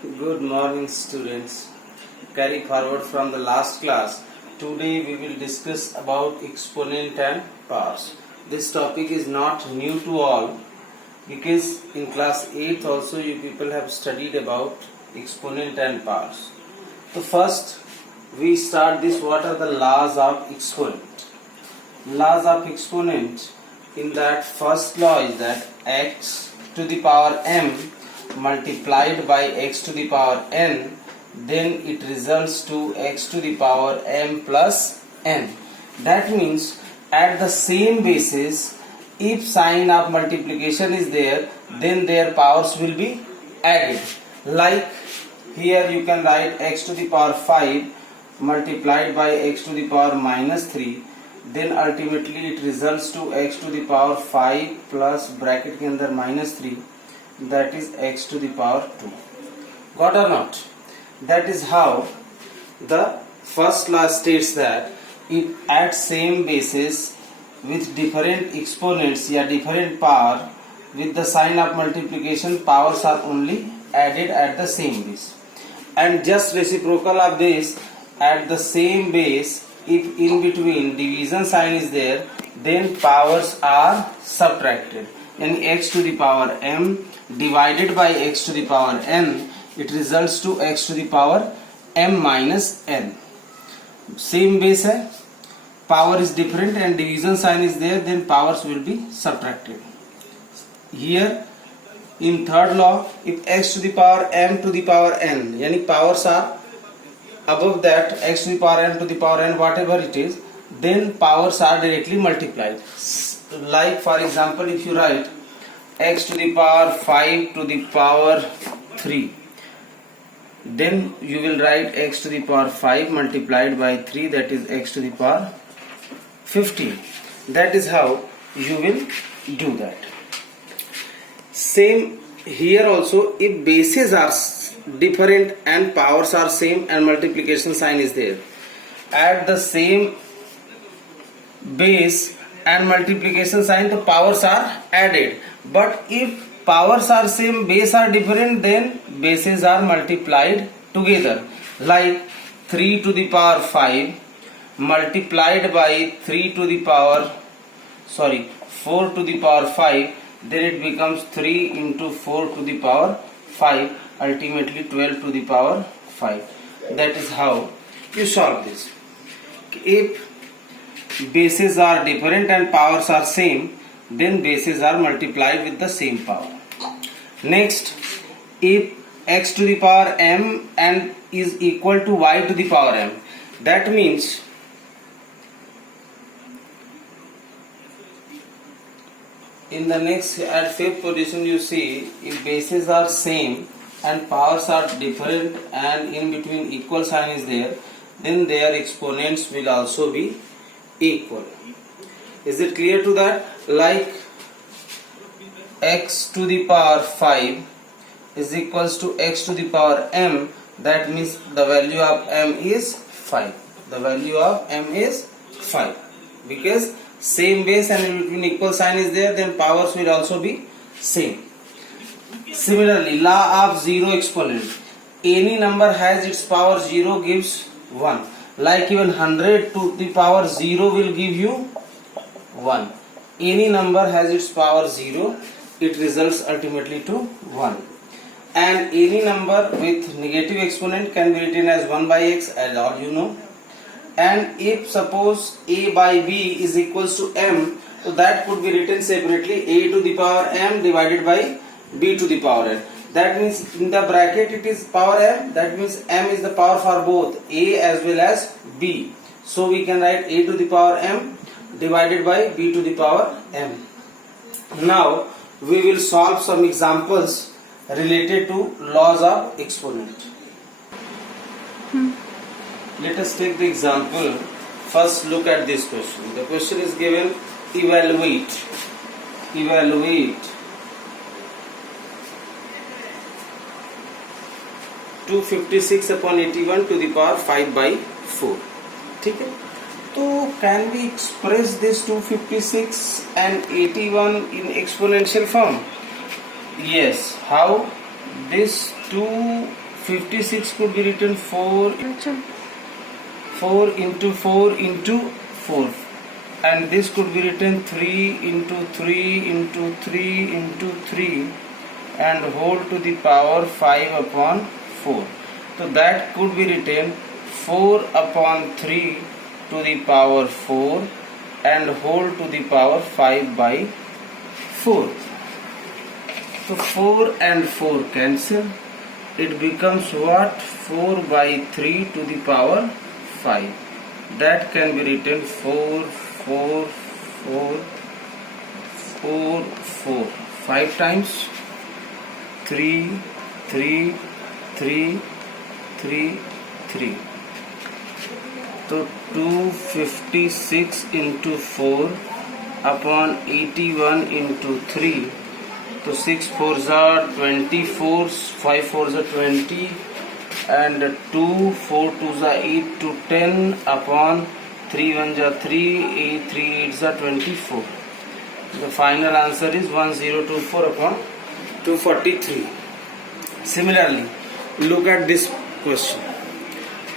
Good morning, students. Carry forward from the last class. Today we will discuss about exponent and powers. This topic is not new to all because in class 8th also you people have studied about exponent and powers. So first we start this. What are the laws of exponent? Laws of exponent, in that first law is that x to the power m multiplied by x to the power n, then it results to x to the power m plus n. That means at the same basis, if sign of multiplication is there, then their powers will be added. Like here you can write x to the power 5 multiplied by x to the power minus 3, then ultimately it results to x to the power 5 plus bracket के अंदर minus 3, that is x to the power 2. Got or not? That is how the first law states that if at same basis with different exponents या different power, with the sign of multiplication, powers are only added at the same base. And just reciprocal of this, at the same base, if in between division sign is there, then powers are subtracted. And x to the power m divided by x to the power n, it results to x to the power m minus n. Same base hai, power is different and division sign is there, then powers will be subtracted. Here in third law, if x to the power m to the power n, yani powers are above that, x to the power m to the power n, whatever it is, then powers are directly multiplied. Like for example, if you write x to the power 5 to the power 3, then you will write x to the power 5 multiplied by 3, that is x to the power 15. That is how you will do that. Same here also, if bases are different and powers are same and multiplication sign is there, at the same base and multiplication sign, the powers are added. But if powers are same, base are different, then bases are multiplied together. Like 3 to the power 5 multiplied by 4 to the power 5, then it becomes 3 into 4 to the power 5, ultimately 12 to the power 5. That is how you solve this. If bases are different and powers are same, then bases are multiplied with the same power. Next, if x to the power m and is equal to y to the power m, that means in the next, at fifth position, you see if bases are same and powers are different and in between equal sign is there, then their exponents will also be equal. Is it clear to that? Like x to the power 5 is equals to x to the power m, that means the value of m is 5. The value of m is 5 because same base and in between equal sign is there, then powers will also be same. Similarly, law of zero exponent. Any number has its power 0 gives 1. Like even 100 to the power 0 will give you 1. Any number has its power 0, it results ultimately to 1. And any number with negative exponent can be written as 1 by x, as all you know. And if suppose a by b is equals to m, so that could be written separately, a to the power m divided by b to the power n. That means in the bracket it is power m, that means m is the power for both a as well as b. So we can write a to the power m divided by b to the power m. Now we will solve some examples related to laws of exponent. Let us take the example. First look at this question. The question is given, evaluate 256 upon 81 to the power 5 by 4. ठीक है? So can we express this 256 and 81 in exponential form? Yes. How? This 2 56 could be written 4 into 4 into 4, and this could be written 3 into 3 into 3 into 3 and whole to the power 5 upon 4. So that could be written 4 upon 3 to the power 4 and whole to the power 5 by 4. So 4 and 4 cancel. It becomes what? 4 by 3 to the power 5. That can be written 4, 4, 4, 4, 4. 5 times. 3, 3, 3, 3, 3. So 256 into 4 upon 81 into 3. So 6 4s are 24, 5 4s are 20, and 2 4 2s are 8 to 10 upon 3 1s are 3, 8 3 8s are 24. The final answer is 1024 upon 243. Similarly, look at this question.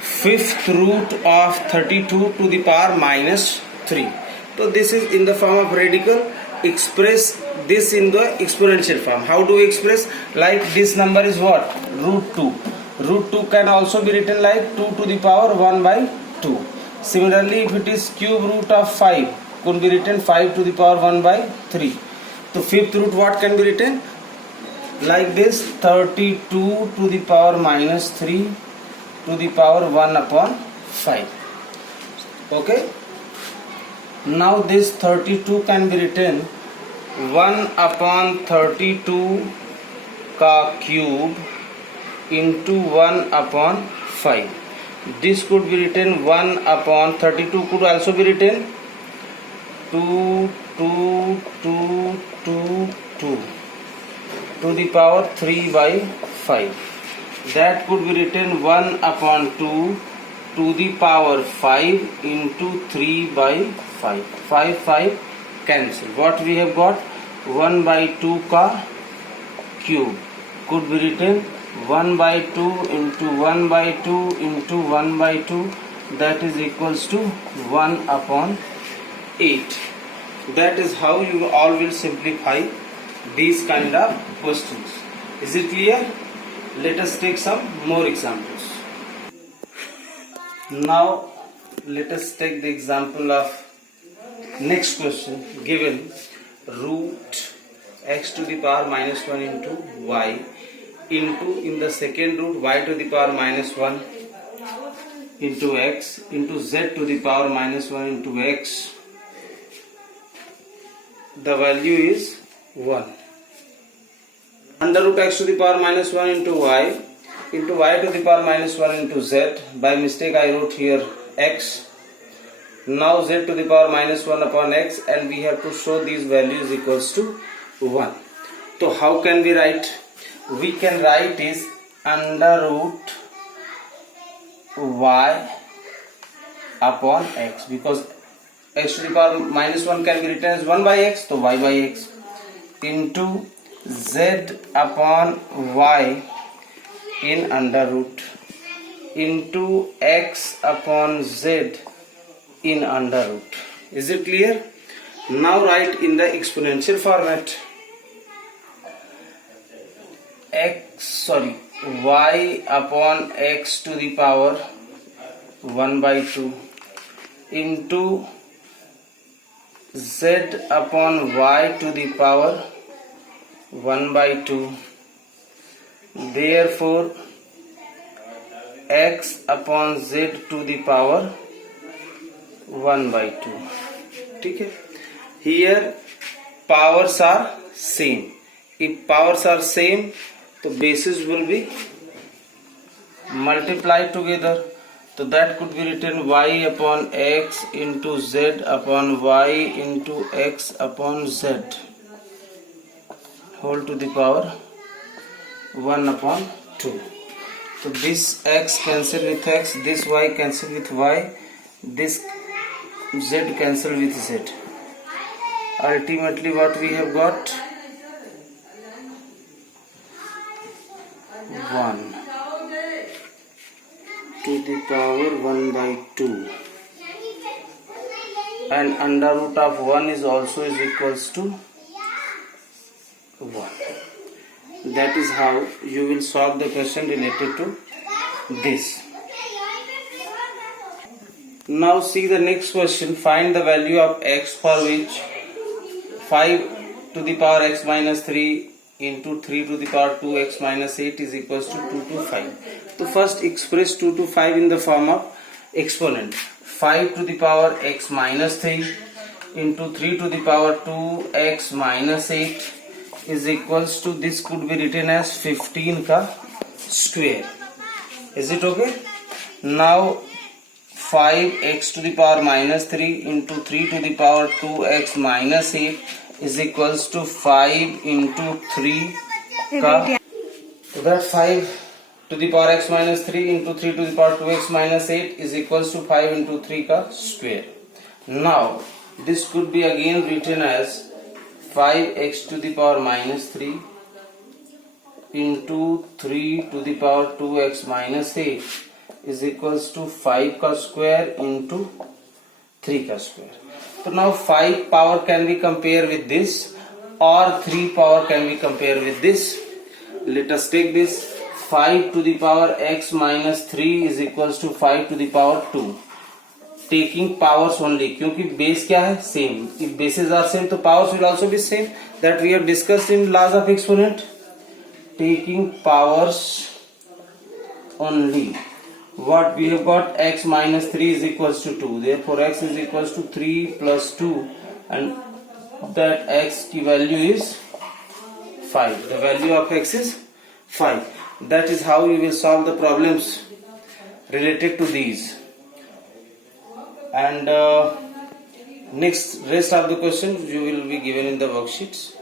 Fifth root of 32 to the power minus 3. So this is in the form of radical. Express this in the exponential form. How do we express? Like this number is what? Root 2. Root 2 can also be written like 2 to the power 1 by 2. Similarly, if it is cube root of 5, could be written 5 to the power 1 by 3. So fifth root what can be written? Like this, 32 to the power minus 3 to the power 1 upon 5. Okay. Now this 32 can be written 1 upon 32 ka cube into 1 upon 5. This could be written 1 upon 32 could also be written 2, 2, 2, 2, 2 to the power 3 by 5. That could be written 1 upon 2 to the power 5 into 3 by 5. 5 5 cancel. What we have got? 1 by 2 ka cube could be written 1 by 2 into 1 by 2 into 1 by 2, that is equals to 1 upon 8. That is how you all will simplify these kind of questions. Is it clear? Let us take some more examples. Now let us take the example of next question. Given root x to the power minus 1 into y into, in the second root, y to the power minus 1 into x into z to the power minus 1 into x. The value is 1. Under root x to the power minus 1 into y to the power minus 1 into z. By mistake I wrote here x. Now z to the power minus 1 upon x, and we have to show these values equals to 1. So how can we write? We can write is under root y upon x, because x to the power minus 1 can be written as 1 by x, so y by x, into z upon y in under root into x upon z in under root. Is it clear? Now write in the exponential format. Y upon x to the power 1 by 2 into z upon y to the power 1 by 2. Therefore x upon z to the power 1 by 2. Okay. Here powers are same. If powers are same, the bases will be multiplied together. So that could be written y upon x into z upon y into x upon z whole to the power 1 upon 2. So this x cancel with x, this y cancel with y, this z cancel with z. Ultimately what we have got? 1. to the power 1 by 2, and under root of 1 is also is equals to 1. That is how you will solve the question related to this. Now see the next question. Find the value of x for which 5 to the power x minus 3 into 3 to the power 2x minus 8 is equals to 2 to 5. So first express 2 to 5 in the form of exponent. 5 to the power x minus 3 into 3 to the power 2x minus 8 is equals to, this could be written as 15 ka square. Is it okay? Now 5x to the power minus 3 into 3 to the power 2x minus 8 is equals to 5 into 3 ka, so that 5 to the power x minus 3 into 3 to the power 2x minus 8 is equals to 5 into 3 ka square. Now this could be again written as 5x to the power minus 3 into 3 to the power 2x minus 8 is equals to 5 ka square into 3 ka square. So now 5 power can be compared with this, or 3 power can be compared with this. Let us take this. 5 to the power x minus 3 is equals to 5 to the power 2. Taking powers only, क्योंकि base क्या है? Same. If bases are same, तो powers will also be same. That we have discussed in laws of exponent. Taking powers only. What we have got, x minus 3 is equals to 2. Therefore x is equals to 3 plus 2, and that x की value is 5. The value of x is 5. That is how you will solve the problems related to these. And next rest of the questions you will be given in the worksheets.